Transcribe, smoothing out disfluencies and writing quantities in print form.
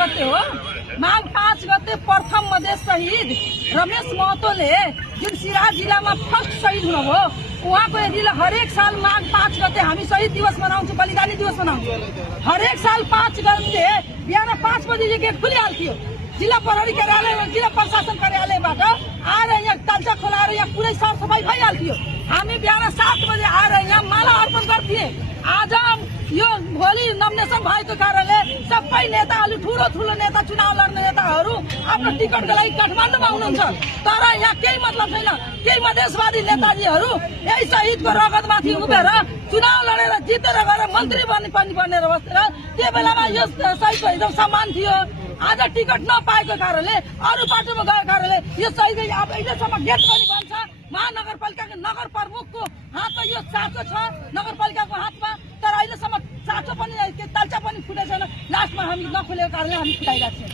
गते हो माघ 5 गते प्रथम मधेस शहीद रमेश महतोले जुन सिराहा जिल्लामा फर्स्ट शहीद हुनुभयो उहाँको यदि हरेक साल माघ 5 गते हामी शहीद दिवस मनाउँछौँ, बलिदानी दिवस मनाउँछौँ। हरेक साल 5 गते बिहान 5 बजे गेट खुलिहाल्थ्यो। जिल्ला प्रहरी कार्यालय जिल्ला प्रशासन कार्यालयबाट आएर यहाँ तालचा खोलाएर यहाँ पुरै सरसफाई भइहाल्थ्यो। हामी बिहान 7 बजे आएर यहाँ माला अर्पण गर्थे। आज यो भोलि नमिनेसन भएको कारणले सबै नेताहरू ठुलो नेता चुनाव लड्ने नेताहरू आफ्नो टिकटको लागि काठमाडौँमा हुनुहुन्छ, तर यहाँ केही मतलब छैन। केही मधेसवादी नेताजीहरू यही शहीदको रगतमाथि उभिएर चुनाव लडेर जितेर गएर मन्त्री बनेर बसेर त्यो बेलामा यो शहीदको एकदम सम्मान थियो। आज टिकट नपाएको कारणले अरू पार्टीमा गएको कारणले यो शहीद अब अहिलेसम्म गेट पनि बन्छ। महानगरपालिकाको नगर प्रमुखको हातमा यो चासो छ, नगरपालिकाको हातमा, तर अहिलेसम्म चासो पनि तालचा पनि फुटेको छैन। लास्टमा हामी नखोलेको कारणले हामी फुटाइरहेको छौँ।